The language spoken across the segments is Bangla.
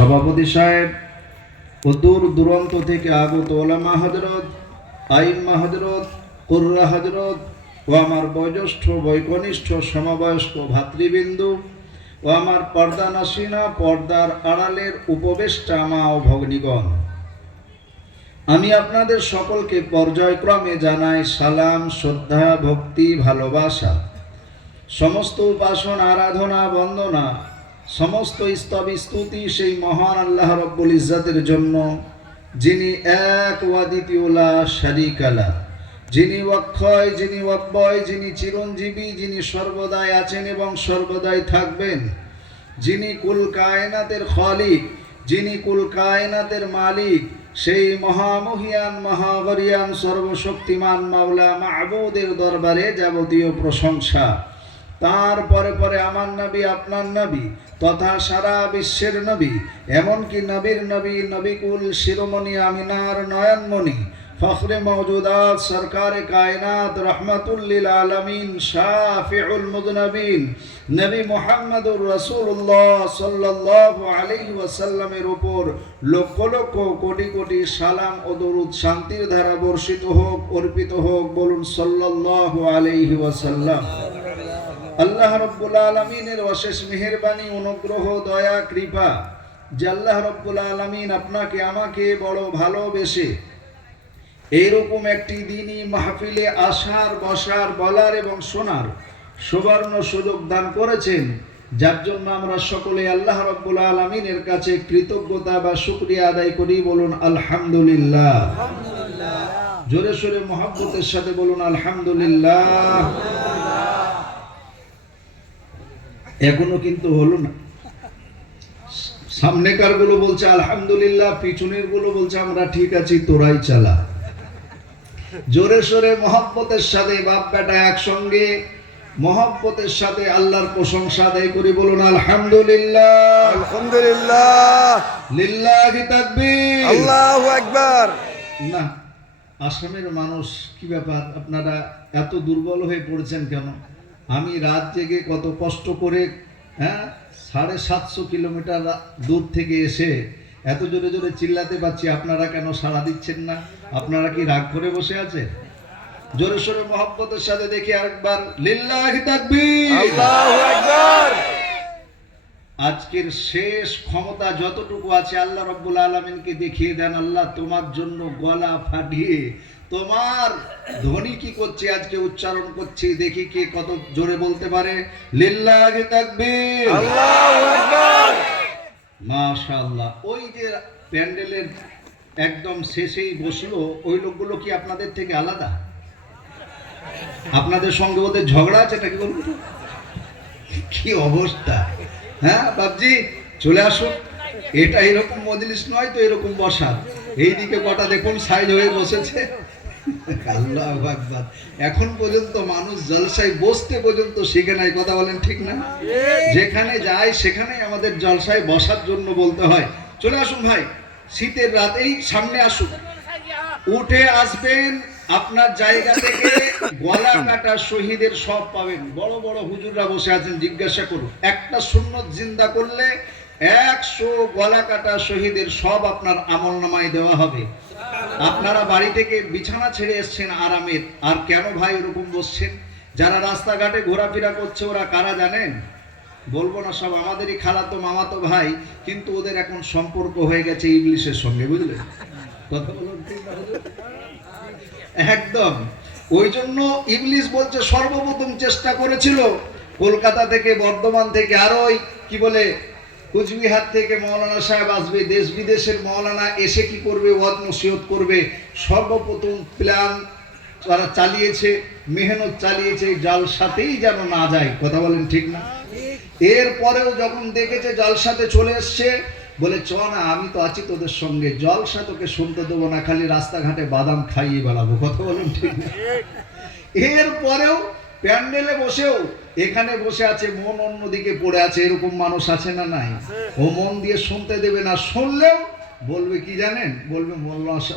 সভাপতি সাহেব ও দূর দূরান্ত থেকে আগত ওলামা হজরত, আইম্মা হজরত, কুররা হজরত ও আমার বয়োজ্যেষ্ঠ বৈকনিষ্ঠ সমবয়স্ক ভাতৃবিন্দু ও আমার পর্দা নাসিনা পর্দার আড়ালের উপবেষ্টা মা ও ভগ্নীগণ, আমি আপনাদের সকলকে পর্যায়ক্রমে জানাই সালাম, শ্রদ্ধা, ভক্তি, ভালোবাসা। সমস্ত উপাসন, আরাধনা, বন্দনা, সমস্ত স্তব স্তুতি সেই মহান আল্লাহ রব্বুল ইজ্জাতের জন্য, যিনি এক ওয়া দ্বিতীয় লা শারীকা লাহ, যিনি অক্ষয়, যিনি অব্যয়, যিনি চিরঞ্জীবী, যিনি সর্বদাই আছেন এবং সর্বদাই থাকবেন, যিনি কুল কায়নাতের খালিক, যিনি কুল কায়নাতের মালিক, সেই মহামহিয়ান মহাগরিয়ান সর্বশক্তিমান মাওলা মাহবুদের দরবারে যাবতীয় প্রশংসা। তার পরে পরে আমার নবী, আপনার নবী তথা সারা বিশ্বের নবী, এমনকি নবীর নবী, নবিকুল শিরোমণি আমিনার নয়নমণি, ফখরে মওজুদাত, সরকারে কায়নাত, রহমাতুল লিল আলামিন, শাফিউল মুযনবিন নবী মুহাম্মদুর রাসূলুল্লাহ সাল্লাল্লাহু আলাইহি ওয়াসাল্লামের উপর লক্ষ লক্ষ কোটি কোটি সালাম ও দরুদ শান্তির ধারা বর্ষিত হোক, অর্পিত হোক। বলুন সাল্লাল্লাহু আলাইহি ওয়াসাল্লাম। আল্লাহ রব্বুল আলামিনের অশেষ মেহেরবানি, অনুগ্রহ, দয়া, কৃপা যে আল্লাহ রব্বুল আলামিন আপনাকে আমাকে বড় ভালোবেসে এইরকম একটি দিনই মাহফিলে আসার, বসার, বলার এবং শোনার সুবর্ণ সুযোগ দান করেছেন, যার জন্য আমরা সকলে আল্লাহ রব্বুল আলামিনের কাছে কৃতজ্ঞতা বা শুকরিয়া আদায় করি। বলুন আলহামদুলিল্লাহ। জোরে সোরে মহব্বতের সাথে বলুন আলহামদুলিল্লাহ। এখনো কিন্তু হলো না। সামনেকার গুলো বলছে আলহামদুলিল্লাহ, পিছনের গুলো বলছে আমরা ঠিক আছি, তোরাই চালা। জোরে সোরে মহব্বতের সাথে বাপ বেটা একসঙ্গে মহব্বতের সাথে আল্লাহর প্রশংসা আদায় করি। বলুন আলহামদুলিল্লাহ। আলহামদুলিল্লাহ, লিল্লাহি তাকবীর, আল্লাহু আকবার। না, আসামের মানুষ কি ব্যাপার, আপনারা এত দুর্বল হয়ে পড়েছেন কেন? আমি রাত জেগে কত কষ্ট করে 750 কিলোমিটার দূর থেকে এসে এত জোরে জোরে চিল্লাতে পাচ্ছি, আপনারা কেন সাড়া দিচ্ছেন না? আপনারা কি রাগ করে বসে আছেন? জোরে সোরে মহব্বতের সাথে দেখি আরেকবার লিল্লাহি তাকবীর, আল্লাহু আকবার। আজকের শেষ ক্ষমতা যতটুকু আছে আল্লাহ রব্বুল আলামিনকে দেখিয়ে দেন। আল্লাহ তোমার জন্য গলা ফাটিয়ে তোমার ধ্বনি কি করছে আজকে উচ্চারণ করছি, দেখি কে কত জোরে বলতে পারে লিল্লাহি তাকবীর, আল্লাহু আকবার। মাশাআল্লাহ। ওই যে প্যান্ডেলের একদম শেষেই বসলো ওই লোকগুলো কি আপনাদের থেকে আলাদা? আপনাদের সঙ্গে ওদের ঝগড়া আছে নাকি? বলুন তো কি অবস্থা। হ্যাঁ বাবজি চলে আসো, এটা এরকম মজলিস নয় তো এরকম বসার। এইদিকে কটা দেখুন সাইজ হয়ে বসেছে। আল্লাহু আকবার। এখন পর্যন্ত মানুষ জলসায় বসতে পর্যন্ত শিখে নাই, কথা বলেন ঠিক না? যেখানে যায় সেখানেই আমাদের জলসায় বসার জন্য বলতে হয় চলে আসুন ভাই, শীতের রাতেই সামনে আসুন, উঠে আসবেন আপনার জায়গা থেকে। গলা কাটা শহীদের সব পাবেন। বড় বড় হুজুররা বসে আছেন, জিজ্ঞাসা করুন একটা সুন্নত জিন্দা করলে 100 গলা কাটা শহীদের সব আপনার আমলনামায় দেওয়া হবে। আপনারা বাড়ি থেকে বিছানা ছেড়ে এসছেন আরামের, আর কেন ভাই এরকম বসছেন? যারা রাস্তাঘাটে ঘোরাফেরা করছে ওরা কারা জানেন? বলবো না, সব আমাদেরই খালাতো মামাতো ভাই, কিন্তু ওদের এখন সম্পর্ক হয়ে গেছে ইবলিশের সঙ্গে, বুঝলেন? কথা বলুন ঠিক না হুজুর? একদম। ওই জন্য ইবলিশ বলছে সর্বপ্রথম চেষ্টা করেছিল কলকাতা থেকে, বর্ধমান থেকে, আরো ওই কি বলে কুচবিহার থেকে মৌলানা সাহেব আসবে, দেশ বিদেশের মৌলানা এসে কি করবে, ওয়াজ নসিহত করবে। সর্বপ্রথম প্ল্যান তারা চালিয়েছে, মেহনত চালিয়েছে জালসাতেই যেন না যায়, কথা বলেন ঠিক না? এরপরেও যখন দেখেছে জালসাতে চলে এসছে, বলে চ না, আমি তো আছি তোদের সঙ্গে, জলসা তোকে শুনতে দেবো না, খালি রাস্তাঘাটে বাদাম খাইয়ে বেড়াবো, কথা বলেন ঠিক না? এরপরেও প্যান্ডেলে বসেও এখানে বসে আছে, মন অন্যদিকে পড়ে আছে। এরকম মানুষ আছে না নাই? ও মন দিয়ে শুনতে দেবে না, শুনলেও বলবে কি জানেন, বলবে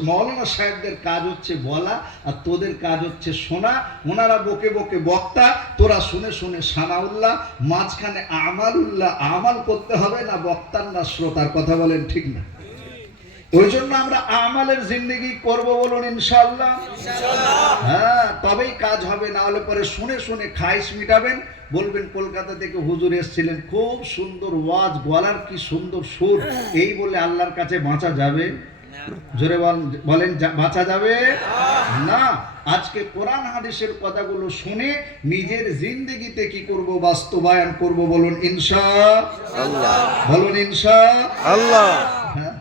মৌলানা সাহেবদের কাজ হচ্ছে বলা আর তোদের কাজ হচ্ছে শোনা, ওনারা বকে বকে বক্তা, তোরা শুনে শুনে সানাউল্লাহ, মাঝখানে আমালুল্লাহ, আমাল করতে হবে না বক্তার না শ্রোতার, কথা বলেন ঠিক না? ওই জন্য আমরা আমালের জিন্দেগি করব, বলুন ইনশাআল্লাহ। হ্যাঁ, তবেই কাজ হবে, না হলে পরে শুনে শুনে খাইশ মিটাবেন, বলবেন কলকাতা থেকে হুজুর এসেছিলেন, খুব সুন্দর ওয়াজ, গলার কি সুন্দর সুর, এই বলে আল্লাহর কাছে বাঁচা যাবে? জোরে বলেন, বাঁচা যাবে না। আজকে কোরআন হাদিসের কথাগুলো শুনে নিজের জিন্দেগিতে কি করব, বাস্তবায়ন করব, বলুন ইনশাআল্লাহ, বলুন ইনশাআল্লাহ। হ্যাঁ,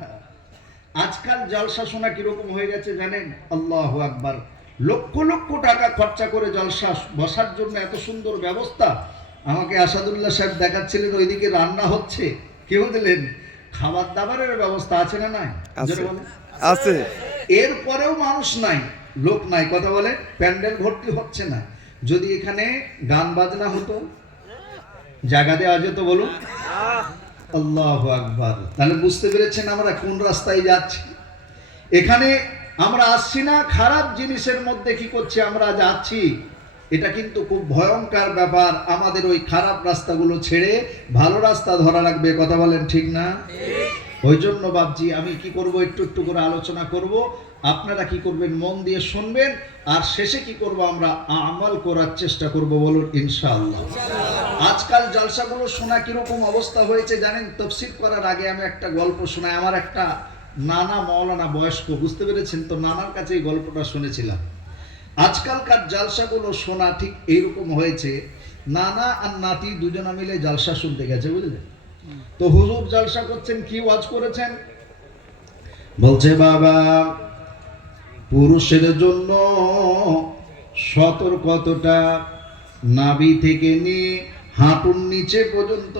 আজকাল জলসা শোনা কিরকম হয়ে গেছে জানেন? আল্লাহু আকবার, লক্ষ লক্ষ টাকা খরচা করে জলসা, বসার জন্য এত সুন্দর ব্যবস্থা। আমাকে আসাদুল্লাহ সাহেব দেখাচ্ছিলেন, ওইদিকে রান্না হচ্ছে, কেউ দিলেন খাবার দাবারের ব্যবস্থা আছে না নাই? আছে। এরপরেও মানুষ নাই, লোক নাই, কথা বলে, প্যান্ডেল ভর্তি হচ্ছে না। যদি এখানে গান বাজনা হতো, জায়গা দেওয়া যেত, বলুন আল্লাহু আকবার। তাহলে বুঝতে পেরেছেন আমরা কোন রাস্তায় যাচ্ছি। এখানে আমরা আসছি না খারাপ জিনিসের মধ্যে কি করছি, আমরা যাচ্ছি। এটা কিন্তু খুব ভয়ঙ্কর ব্যাপার। আমাদের ওই খারাপ রাস্তাগুলো ছেড়ে ভালো রাস্তা ধরা লাগবে, কথা বলেন ঠিক না? ওই জন্য বাবজি আমি কি করব, একটু একটু করে আলোচনা করব, আপনারা কি করবেন, মন দিয়ে শুনবেন, আর শেষে কি করব, আমরা আমল করার চেষ্টা করব, বলুন ইনশাআল্লাহ। আজকাল জলসাগুলো শোনা কিরকম অবস্থা হয়েছে জানেন? তাফসীর করার আগে আমি একটা গল্প শোনাই। আমার একটা নানা মৌলানা বয়স্ক, বুঝতে পেরেছেন তো, নানার কাছে এই গল্পটা শুনেছিলাম। আজকালকার জালসাগুলো শোনা ঠিক এইরকম হয়েছে, নানা আর নাতি দুজনা মিলে জালসা শুনতে গেছে, বুঝলেন তো? হুজুর জালসা করছেন, কি ওয়াজ করেছেন? বলছে বাবা, পুরুষের জন্য সতর্কতা নাভি থেকে নিয়ে হাঁটুর নিচে পর্যন্ত।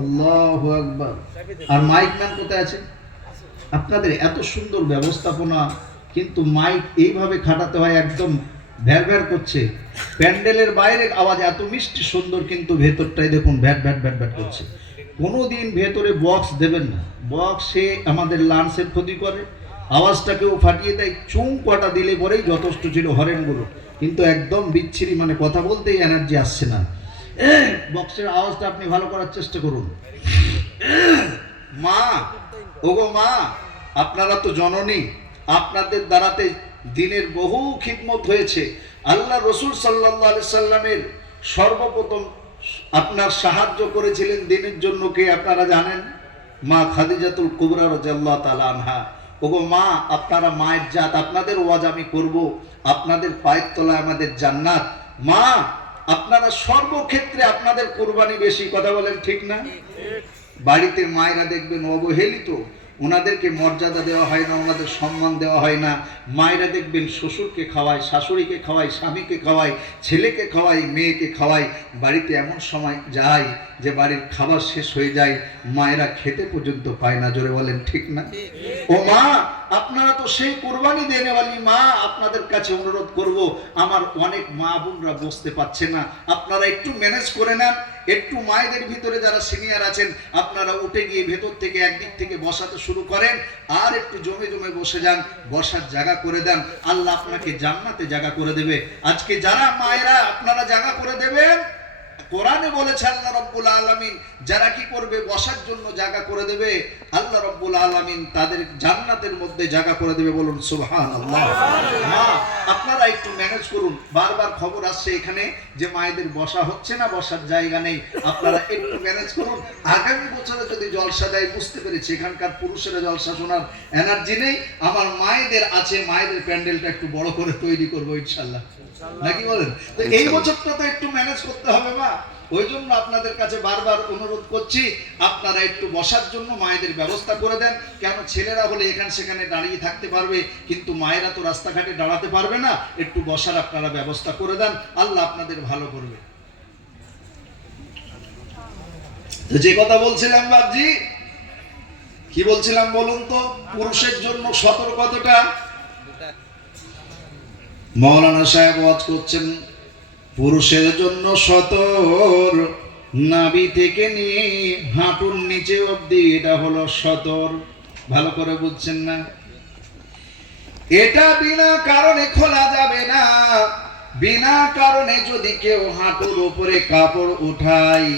আল্লাহু আকবার। আর মাইক ম্যান কোথায় আছে? আপনাদের এত সুন্দর ব্যবস্থাপনা, কিন্তু মাইক এইভাবে খাটাতে হয়, একদম ভ্যার ভ্যার করছে। প্যান্ডেলের বাইরের আওয়াজ এত মিষ্টি সুন্দর, কিন্তু ভেতরটাই দেখুন ভ্যাট ভ্যাট ভ্যাট ভ্যাট করছে। কোনোদিন ভেতরে বক্স দেবেন না, বক্সে আমাদের লাঞ্চের ক্ষতি করে, আওয়াজটাকেও ফাটিয়ে দেয়। চুং কটা দিলে পরেই যথেষ্ট ছিল হরেনগুলো, কিন্তু একদম বিচ্ছিরি, মানে কথা বলতেই এনার্জি আসছে না। বক্সের আওয়াজটা আপনি ভালো করার চেষ্টা করুন। মা, ওগো মা, আপনারা তো জননী, আপনাদের দ্বারাতে দিনের বহু খিদমত হয়েছে। আল্লাহ রসুল সাল্লাল্লাহু আলাইহি সাল্লামের সর্বপ্রথম আপনার সাহায্য করেছিলেন দিনের জন্য কে আপনারা জানেন? মা খাদিজাতুল কুবরা রাদিয়াল্লাহু তাআলা আনহা। ওগো মা, আপনারা মায়ের জাত, আপনাদের ওয়াজ আমি করব, আপনাদের পায়ের তলায় আমাদের জান্নাত। মা, আপনারা সর্বক্ষেত্রে আপনাদের কুরবানি বেশি, কথা বলেন ঠিক না? বাড়িতে মায়েরা দেখবেন অবহেলিত, ওনাদেরকে মর্যাদা দেওয়া হয় না, ওনাদের সম্মান দেওয়া হয় না। মায়েরা দেখবেন শ্বশুরকে খাওয়ায়, শাশুড়িকে খাওয়ায়, স্বামীকে খাওয়ায়, ছেলেকে খাওয়ায়, মেয়েকে খাওয়ায়। বাড়িতে এমন সময় যায় যে বাড়ির খাবার শেষ হয়ে যায়, মায়েরা খেতে পর্যন্ত পায় না, জোরে বলেন ঠিক না? ও মা, আপনারা তো সেই কুরবানি দেনেওয়ালি মা, আপনাদের কাছে অনুরোধ করব, আমার অনেক মা বোনরা বসতে পারছে না, আপনারা একটু ম্যানেজ করে নেন। একটু মায়েদের ভিতরে যারা সিনিয়র আছেন, আপনারা উঠে গিয়ে ভেতর থেকে একদিক থেকে বসাতে শুরু করেন, আর একটু জমে জমে বসে যান, বসার জায়গা করে দেন, আল্লাহ আপনাকে জান্নাতে জায়গা করে দেবে। আজকে যারা মায়েরা আপনারা জায়গা করে দেবেন, কোরআনে বলেছে আল্লাহ রাব্বুল আলামিন, যারা কি করবে, বসার জন্য জায়গা করে দেবে, আল্লাহ রাব্বুল আলামিন তাদের জান্নাতের মধ্যে জায়গা করে দেবে, বলুন সুবহানাল্লাহ। মা, আপনারা একটু ম্যানেজ করুন। বারবার খবর আসছে এখানে যে মায়েদের বসা হচ্ছে না, বসার জায়গা নেই, আপনারা একটু ম্যানেজ করুন। আগামী বছরে যদি জলসা দেয়, বুঝতে পেরেছি এখানকার পুরুষেরা জলসা শোনার এনার্জি নেই, আমার মায়েদের আছে, মায়েদের প্যান্ডেলটা একটু বড় করে তৈরি করবো ইনশাআল্লাহ, নাকি বলেন? তো এই বছরটা তো একটু ম্যানেজ করতে হবে মা। ওই জন্য আপনাদের কাছে বারবার অনুরোধ করছি, আপনারা একটু বসার জন্য মায়েদের ব্যবস্থা করে দেন। কেন, ছেলেরা হলে এখানে সেখানে দাঁড়িয়ে থাকতে পারবে, কিন্তু মায়েরা তো রাস্তাঘাটে দাঁড়াতে পারবে না। একটু বসার আপনারা ব্যবস্থা করে দেন, আল্লাহ আপনাদের ভালো করবে। যে কথা বলছিলাম বাবজি, কি বলছিলাম বলুন তো? পুরুষের জন্য সতর্কতাটা মৌলানা সাহেব ওয়াজ করছেন, পুরুষের জন্য নাভি থেকে নিয়ে হাঁটুর নিচে অবধি এটা হলো সতর। ভালো করে বুঝছেন না? এটা বিনা কারণে খোলা যাবে না। বিনা কারণে যদি কেউ হাঁটুর উপরে কাপড় উঠায়,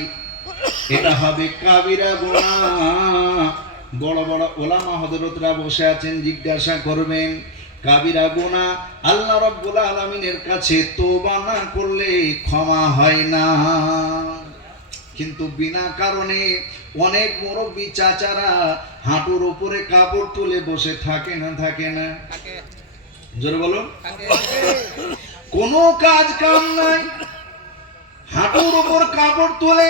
এটা হবে কাবিরা গুনাহ। বড় বড় ওলামা হযরতরা বসে আছেন, জিজ্ঞাসা করবেন কাবিরা গুনাহ আল্লাহ রাব্বুল আলামিনের কাছে তওবা না করলে ক্ষমা হয় না। কিন্তু বিনা কারণে অনেক মুরব্বি চাচারা হাঁটুর উপরে কাপড় তুলে বসে থাকে না? থাকে না? জোরে বলুন। কোনো কাজ কাম নাই, হাঁটুর উপর কাপড় তুলে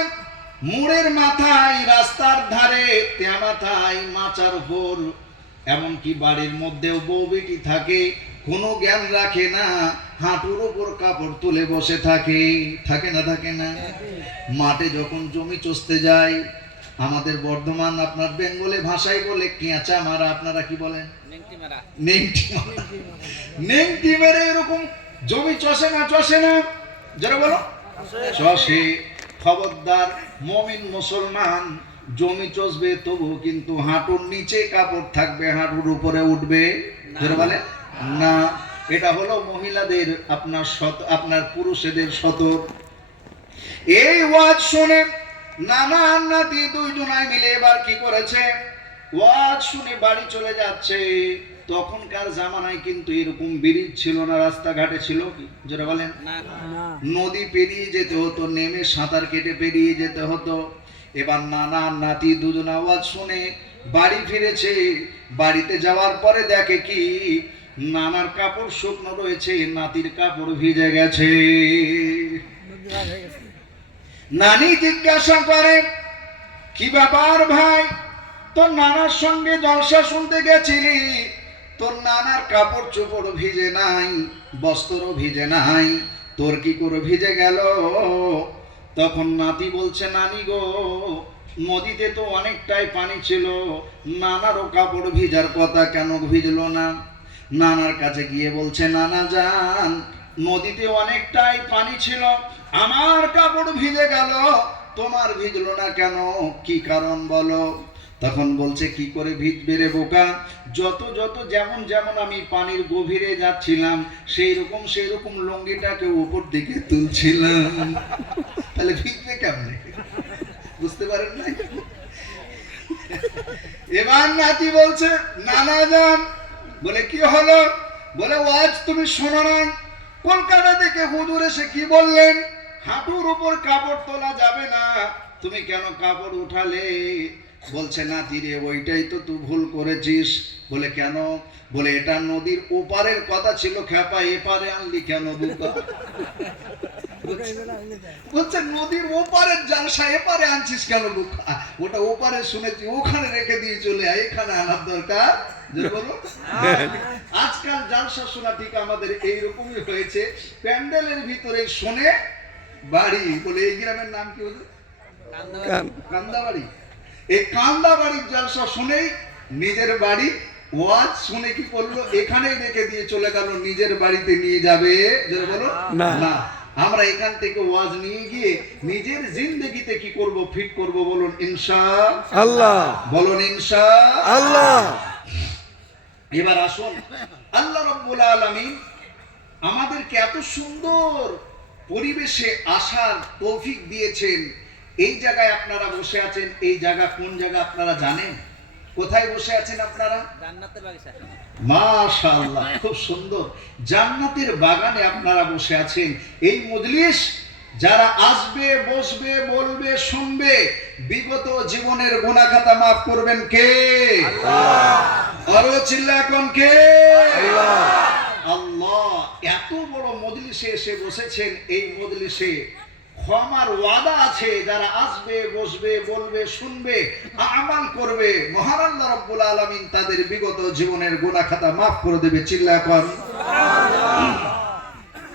মুড়ের মাথায়, রাস্তার ধারে, মাথায়, মাচার উপর, এমনকি বাড়ির মধ্যেও বউ বেটি থাকে, কোনো জ্ঞান রাখে না, হাঁটুর উপর কাপড় তুলে বসে থাকে। থাকে না? থাকে না? মাঠে যখন জমি চষতে যায়, আমাদের বর্ধমান আপনার বেঙ্গলে ভাষায় বলে কেঁচা মারা, আপনারা কি বলেন? নেংটি মারা। নেংটি মেরে এরকম জমি চষে না? চষে না? যারা বলো চষে। খবরদার, মুমিন মুসলমান জমি চষবে তবু কিন্তু হাঁটুর নিচে কাপড় থাকবে, হাঁটুর উপরে উঠবে যারা বলে না। এটা হলো মহিলাদের, আপনার পুরুষদের সতর্ক। এই ওয়াজ শুনে নানা নাতি দুইজনাই মিলে এবার কি করেছে, ওয়াজ শুনে বাড়ি চলে যাচ্ছে। তখনকার জামানায় কিন্তু এরকম ব্রিজ ছিল না, রাস্তাঘাটে ছিল কি যারা বলেন? নদী পেরিয়ে যেতে হতো, নেমে সাঁতার কেটে পেরিয়ে যেতে হতো। এবার নানা নাতি দুজনা ওয়াজ শুনে বাড়ি ফিরেছে। বাড়িতে যাওয়ার পরে দেখে কি, নানার কাপড় শুকনো রয়েছে, নাতির কাপড় ভিজে গেছে। নানি জিজ্ঞাসা করে, কি ব্যাপার ভাই, তোর নানার সঙ্গে জলসা শুনতে গেছিলি, তোর নানার কাপড় চোপড় ভিজে নাই, বস্ত্রও ভিজে নাই, তোর কি করে ভিজে গেল? তখন নাতি বলছে, নানি গো, নদীতে তো অনেকটাই পানি ছিল, নানারও কাপড় ভিজার কথা, কেন ভিজলো না? নানার কাছে গিয়ে বলছে, নানা যান, নদীতে অনেকটাই পানি ছিল, আমার কাপড় ভিজে গেল, তোমার ভিজলো না কেন? কি কারণ বলো? তখন বলছে, কি করে ভিজবে রে বোকা, যত যত যেমন যেমন আমি পানির গভীরে যাচ্ছিলাম, সেই রকম লুঙ্গিটাকে উপর দিকে তুলছিলাম। তাহলে ভিজবে কেমনে? বুঝতে পারেন না? এবার নাতি বলছে, নানা যান, বলে কি হলো? বলে, ওয়াজ তুমি শোনো না, কলকাতা থেকে হুজুর এসে কি বললেন, হাঁটুর উপর কাপড় তোলা যাবে না, তুমি কেন কাপড় উঠালে? বলছে, নাতি রে, ওইটাই তো তুই ভুল করেছিস। বলে কেন? বলে, এটা নদীর ওপারের কথা ছিল, খেপা এপারে আনলি কেন বোকা? বলছে, নদীর ওপারের জালসা এপারে আনছিস কেন বোকা? ওটা ওপারে শুনেছি, ওখানে রেখে দিয়ে চলে আয়, এখানে আনার দরকার। আজকাল জালসা শোনা ঠিক আমাদের এইরকমই হয়েছে, প্যান্ডেলের ভিতরে শোনে বাড়ি বলে। এই গ্রামের নাম কি বলে? কান্দাবাড়ি। এই কান্দাবাড়ির জালসা শুনেই নিজের বাড়ি ওয়াজ শুনে কি করলো, এখানেই রেখে দিয়ে চলে গেল, নিজের বাড়িতে নিয়ে যাবে বলো না। আমরা এখান থেকে ওয়াজ নিয়ে গিয়ে নিজের জিন্দেগিতে কি করব, ফিট করব, বলুন ইনশাআল্লাহ। বলুন ইনশাআল্লাহ। এবার আসুন, আল্লাহ রাব্বুল আলামিন আমাদেরকে এত সুন্দর পরিবেশে আসার তৌফিক দিয়েছেন। এই জায়গায় আপনারা বসে আছেন, এই জায়গা কোন জায়গা আপনারা জানেন? কোথায় বসে আছেন আপনারা? জান্নাতের বাগিচা। মাশাআল্লাহ, খুব সুন্দর। জান্নাতের বাগানে আপনারা বসে আছেন। এই মজলিস যারা আসবে, বসবে, বলবে, শুনবে, বিগত জীবনের গুনাহ খাতা মাফ করবেন কে? আল্লাহ। আরো চিল্লা কোন কে? আল্লাহ। আল্লাহ এত বড় মজলিসে এসে বসেছেন। এই মজলিসে ক্ষমার ওয়াদা আছে, যারা আসবে, বসবে, বলবে, শুনবে, আমাল করবে, মহান আল্লাহ রাব্বুল আলামিন তাদের বিগত জীবনের গুনাহ খাতা মাফ করে দেবে। চিল্লা কোন সুবহানাল্লাহ।